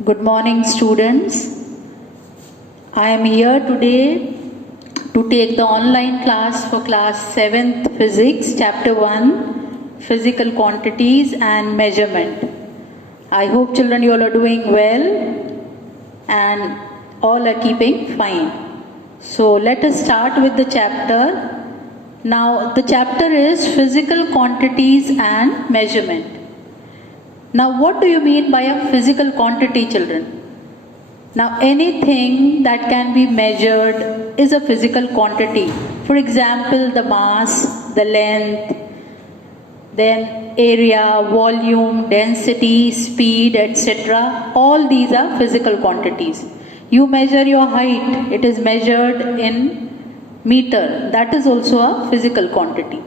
Good morning, students. I am here today to take the online class for class 7th Physics, Chapter 1, Physical Quantities and Measurement. I hope children you all are doing well and all are keeping fine. So let us start with the chapter. Now the chapter is Physical Quantities and Measurement. Now what do you mean by a physical quantity, children? Now anything that can be measured is a physical quantity. For example, the mass, the length, then area, volume, density, speed, etc. All these are physical quantities. You measure your height, it is measured in meter. That is also a physical quantity.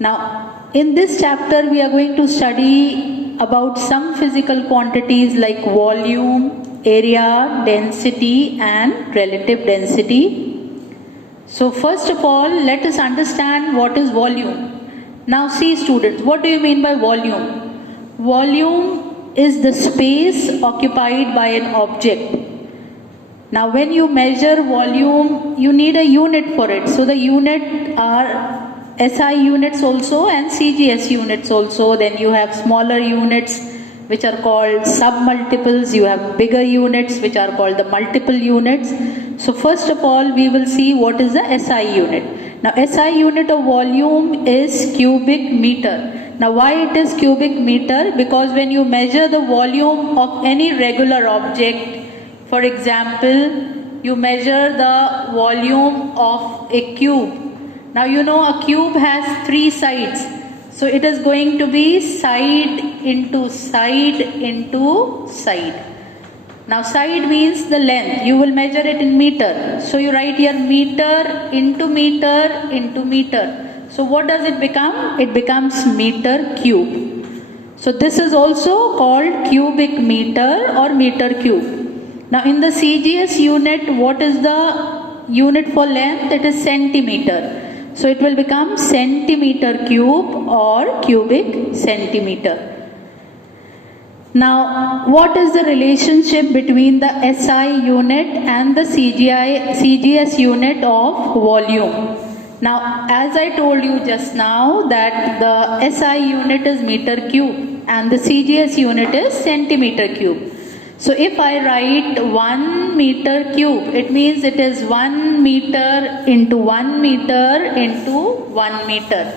Now, in this chapter, we are going to study about some physical quantities like volume, area, density and relative density. So first of all, let us understand what is volume. Now see students, what do you mean by volume? Volume is the space occupied by an object. Now when you measure volume, you need a unit for it. So the unit are SI units also and CGS units also. Then you have smaller units which are called submultiples. You have bigger units which are called the multiple units. So first of all, we will see what is the SI unit. Now SI unit of volume is cubic meter. Now why it is cubic meter? Because when you measure the volume of any regular object, for example, you measure the volume of a cube. Now you know a cube has 3 sides. So it is going to be side into side into side. Now side means the length. You will measure it in meter. So you write here meter into meter into meter. So what does it become? It becomes meter cube. So this is also called cubic meter or meter cube. Now in the CGS unit, what is the unit for length? It is centimeter. So it will become centimeter cube or cubic centimeter. Now what is the relationship between the SI unit and the CGS unit of volume? Now as I told you just now that the SI unit is meter cube and the CGS unit is centimeter cube. So if I write 1 meter cube, it means it is 1 meter into 1 meter into 1 meter.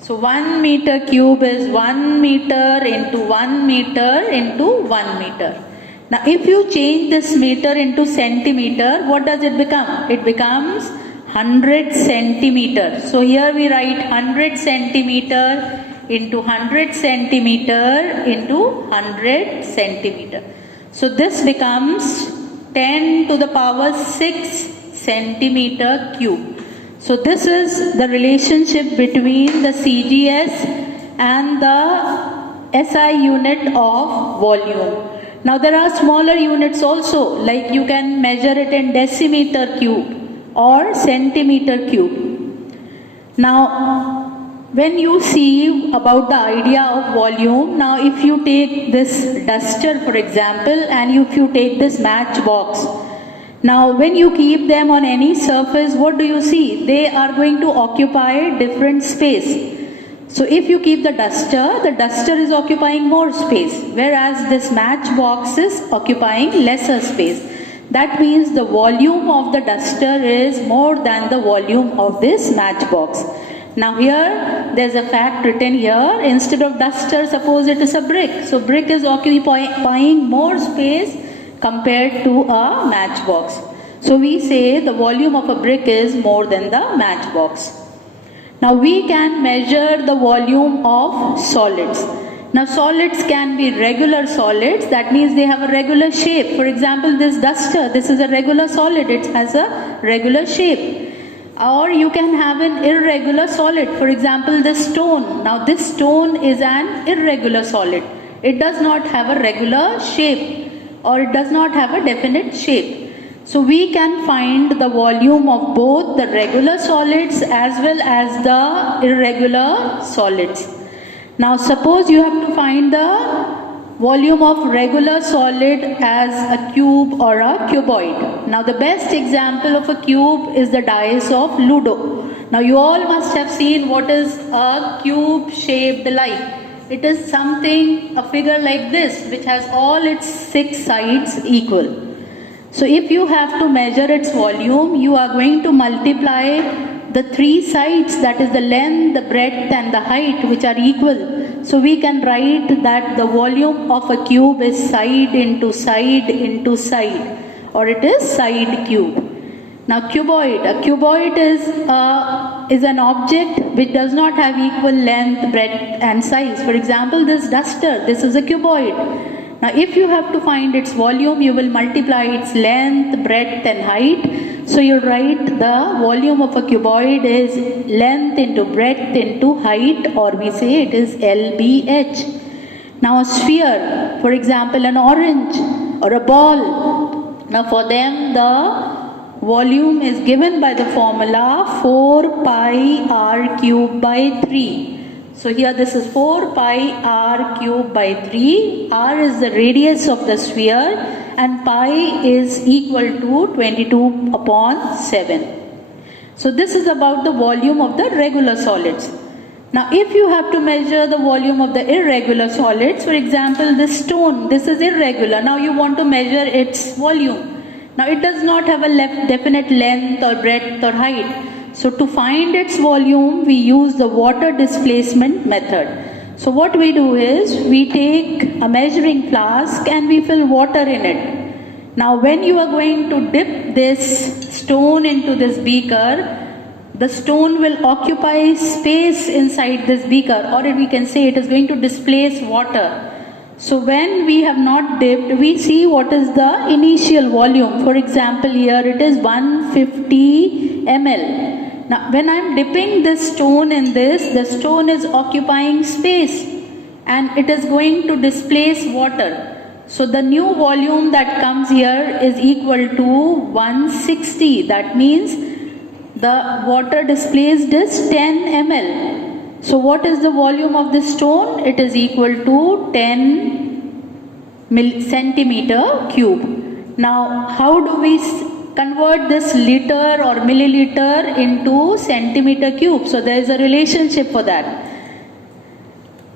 So 1 meter cube is 1 meter into 1 meter into 1 meter. Now if you change this meter into centimeter, what does it become? It becomes 100 centimeter. So here we write 100 centimeter into 100 centimeter into 100 centimeter. So this becomes 10 to the power 6 centimeter cube. So this is the relationship between the CGS and the SI unit of volume. Now there are smaller units also, like you can measure it in decimeter cube or centimeter cube. Now when you see about the idea of volume, now if you take this duster for example and if you take this matchbox, now when you keep them on any surface, what do you see? They are going to occupy different space. So if you keep the duster is occupying more space, whereas this matchbox is occupying lesser space. That means the volume of the duster is more than the volume of this matchbox. Now here there is a fact written here, instead of duster, suppose it is a brick. So brick is occupying more space compared to a matchbox. So we say the volume of a brick is more than the matchbox. Now we can measure the volume of solids. Now solids can be regular solids, that means they have a regular shape. For example, this duster, this is a regular solid, it has a regular shape. Or you can have an irregular solid. For example, this stone. Now this stone is an irregular solid. It does not have a regular shape or it does not have a definite shape. So we can find the volume of both the regular solids as well as the irregular solids. Now suppose you have to find the volume of regular solid as a cube or a cuboid. Now the best example of a cube is the dice of Ludo. Now you all must have seen what is a cube shaped like. It is something, a figure like this, which has all its 6 sides equal. So if you have to measure its volume, you are going to multiply the 3 sides, that is the length, the breadth and the height, which are equal. So we can write that the volume of a cube is side into side into side, or it is side cube. Now cuboid, a cuboid is an object which does not have equal length, breadth and size. For example, this duster, this is a cuboid. Now if you have to find its volume, you will multiply its length, breadth and height. So you write the volume of a cuboid is length into breadth into height, or we say it is LBH. Now a sphere, for example an orange or a ball. Now for them the volume is given by the formula 4 pi r cube by 3. So here this is 4 pi r cube by 3. R is the radius of the sphere and pi is equal to 22 upon 7. So this is about the volume of the regular solids. Now if you have to measure the volume of the irregular solids, for example this stone, this is irregular. Now you want to measure its volume. Now it does not have a definite length or breadth or height. So to find its volume, we use the water displacement method. So what we do is, we take a measuring flask and we fill water in it. Now when you are going to dip this stone into this beaker, the stone will occupy space inside this beaker, or we can say it is going to displace water. So when we have not dipped, we see what is the initial volume. For example, here it is 150 ml. Now when I am dipping this stone in this, the stone is occupying space and it is going to displace water. So the new volume that comes here is equal to 160. That means the water displaced is 10 ml. So what is the volume of this stone? It is equal to 10 centimeter cube. Now how do we convert this liter or milliliter into centimeter cube? So there is a relationship for that.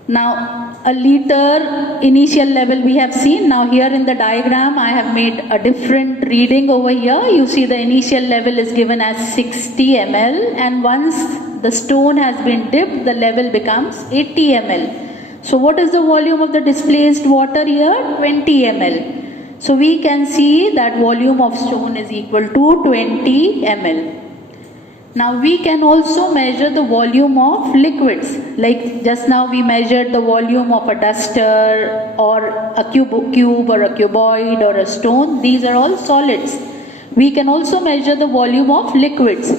Now a liter initial level we have seen. Now here in the diagram I have made a different reading over here. You see the initial level is given as 60 ml, and once the stone has been dipped, the level becomes 80 ml. So what is the volume of the displaced water here? 20 ml. So we can see that volume of stone is equal to 20 ml. Now we can also measure the volume of liquids. Like just now we measured the volume of a duster or a cube or a cuboid or a stone. These are all solids. We can also measure the volume of liquids.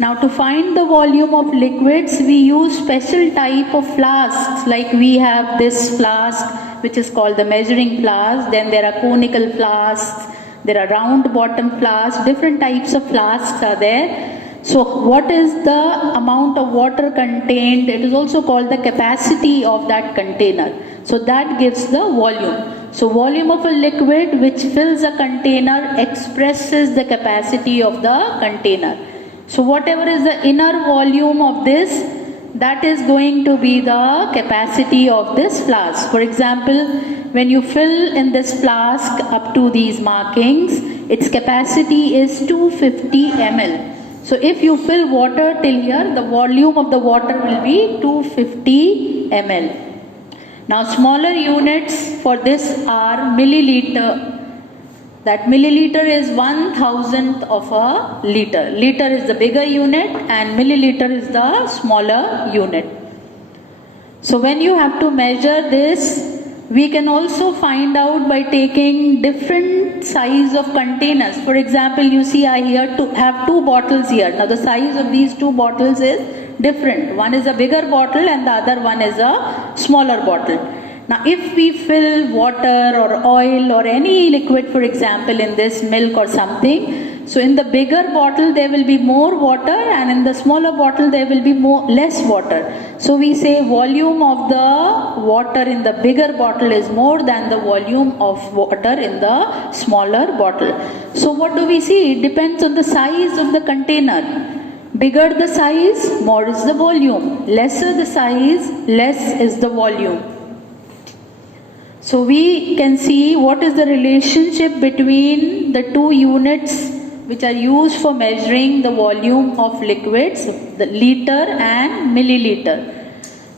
Now to find the volume of liquids, we use special type of flasks. Like we have this flask which is called the measuring flask. Then there are conical flasks. There are round bottom flasks. Different types of flasks are there. So what is the amount of water contained? It is also called the capacity of that container. So that gives the volume. So volume of a liquid which fills a container expresses the capacity of the container. So whatever is the inner volume of this, that is going to be the capacity of this flask. For example, when you fill in this flask up to these markings, its capacity is 250 ml. So if you fill water till here, the volume of the water will be 250 ml. Now smaller units for this are milliliter. That milliliter is 1,000th of a liter. Liter is the bigger unit and milliliter is the smaller unit. So when you have to measure this, we can also find out by taking different size of containers. For example, you see I here have 2 bottles here. Now the size of these 2 bottles is different. One is a bigger bottle and the other one is a smaller bottle. Now if we fill water or oil or any liquid, for example in this milk or something, So in the bigger bottle there will be more water, and in the smaller bottle there will be less water. So we say volume of the water in the bigger bottle is more than the volume of water in the smaller bottle. So what do we see? It depends on the size of the container. Bigger the size, more is the volume. Lesser the size, less is the volume. So we can see what is the relationship between the two units which are used for measuring the volume of liquids, the liter and milliliter.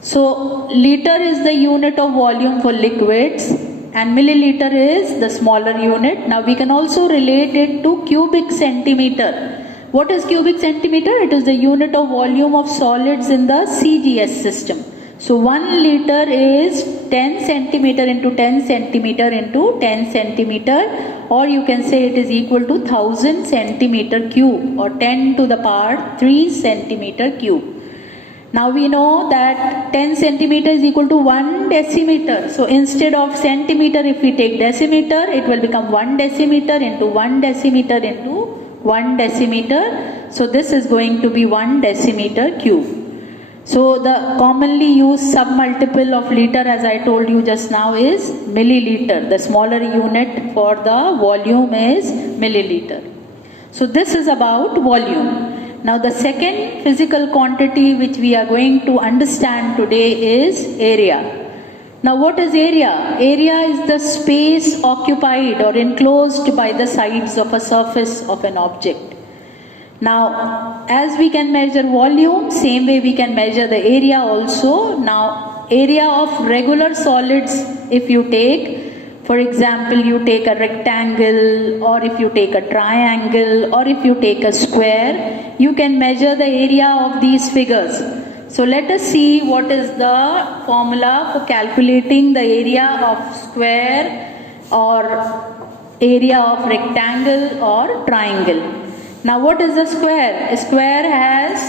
So liter is the unit of volume for liquids and milliliter is the smaller unit. Now we can also relate it to cubic centimeter. What is cubic centimeter? It is the unit of volume of solids in the CGS system. So 1 liter is 10 centimeter into 10 centimeter into 10 centimeter, or you can say it is equal to 1000 centimeter cube, or 10 to the power 3 centimeter cube. Now we know that 10 centimeter is equal to 1 decimeter. So instead of centimeter, if we take decimeter, it will become 1 decimeter into 1 decimeter into 1 decimeter. So this is going to be 1 decimeter cube. So the commonly used submultiple of liter, as I told you just now, is milliliter. The smaller unit for the volume is milliliter. So this is about volume. Now the second physical quantity which we are going to understand today is area. Now what is area? Area is the space occupied or enclosed by the sides of a surface of an object. Now, as we can measure volume, same way we can measure the area also. Now, area of regular solids, if you take, for example, you take a rectangle, or if you take a triangle, or if you take a square, you can measure the area of these figures. So let us see what is the formula for calculating the area of square or area of rectangle or triangle. Now what is a square? A square has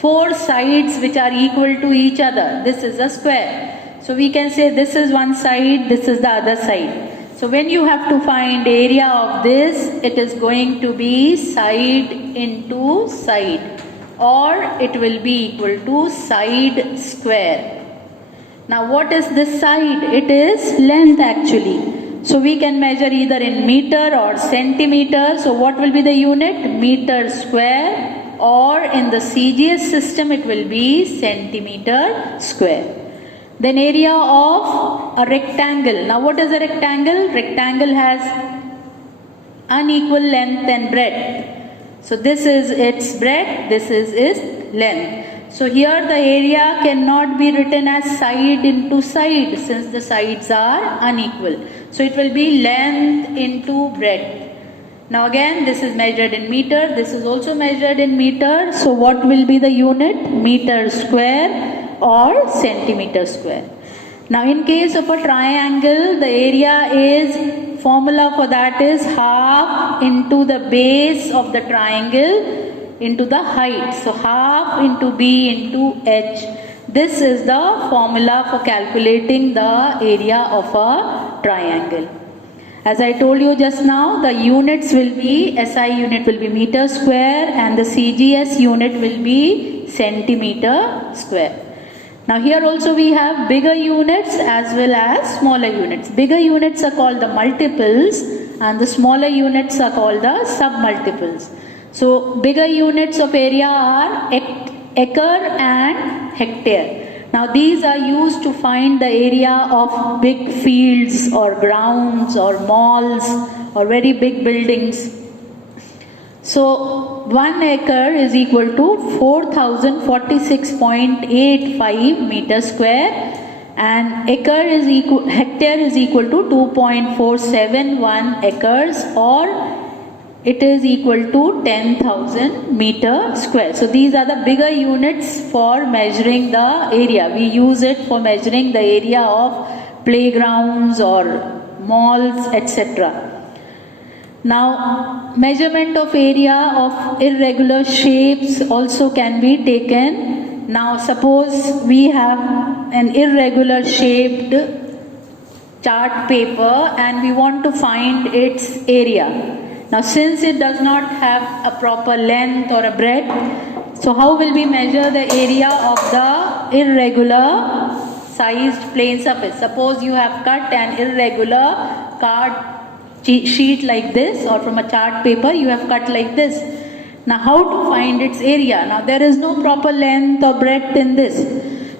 4 sides which are equal to each other. This is a square. So we can say this is one side, this is the other side. So when you have to find area of this, it is going to be side into side, or it will be equal to side square. Now what is this side? It is length actually. So we can measure either in meter or centimeter. So what will be the unit? Meter square, or in the CGS system it will be centimeter square. Then area of a rectangle. Now what is a rectangle? Rectangle has unequal length and breadth. So this is its breadth, this is its length. So here the area cannot be written as side into side since the sides are unequal. So it will be length into breadth. Now again this is measured in meter, this is also measured in meter. So what will be the unit? Meter square or centimeter square. Now in case of a triangle, the area is, formula for that is half into the base of the triangle into the height. So half into b into h. This is the formula for calculating the area of a triangle. As I told you just now, the units will be, SI unit will be meter square and the CGS unit will be centimeter square. Now here also we have bigger units as well as smaller units. Bigger units are called the multiples and the smaller units are called the submultiples. So bigger units of area are acre and hectare. Now these are used to find the area of big fields or grounds or malls or very big buildings. So 1 acre is equal to 4046.85 meters square, and hectare is equal to 2.471 acres, or it is equal to 10,000 meter square. So these are the bigger units for measuring the area. We use it for measuring the area of playgrounds or malls, etc. Now measurement of area of irregular shapes also can be taken. Now suppose we have an irregular shaped chart paper and we want to find its area. Now since it does not have a proper length or a breadth, so how will we measure the area of the irregular sized plane surface? Suppose you have cut an irregular card sheet like this, or from a chart paper you have cut like this. Now how to find its area? Now there is no proper length or breadth in this.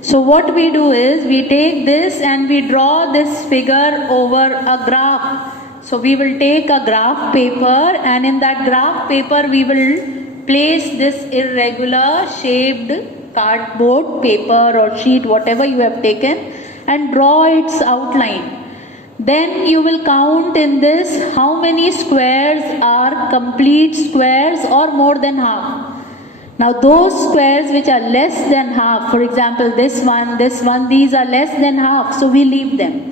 So what we do is we take this and we draw this figure over a graph. So we will take a graph paper, and in that graph paper we will place this irregular shaped cardboard paper or sheet, whatever you have taken, and draw its outline. Then you will count in this how many squares are complete squares or more than half. Now those squares which are less than half, for example this one, these are less than half, so we leave them.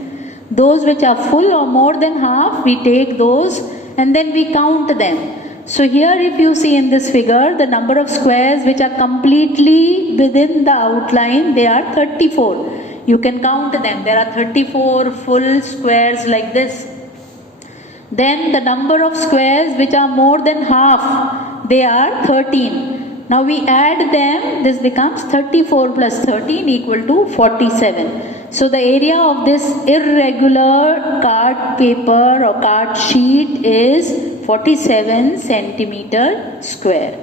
Those which are full or more than half, we take those and then we count them. So here if you see in this figure, the number of squares which are completely within the outline, they are 34. You can count them. There are 34 full squares like this. Then the number of squares which are more than half, they are 13. Now we add them, this becomes 34 plus 13 equal to 47. So the area of this irregular card paper or card sheet is 47 centimeter square.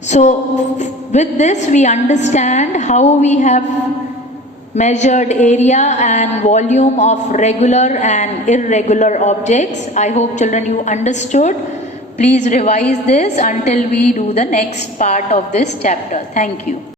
So with this we understand how we have measured area and volume of regular and irregular objects. I hope children you understood. Please revise this until we do the next part of this chapter. Thank you.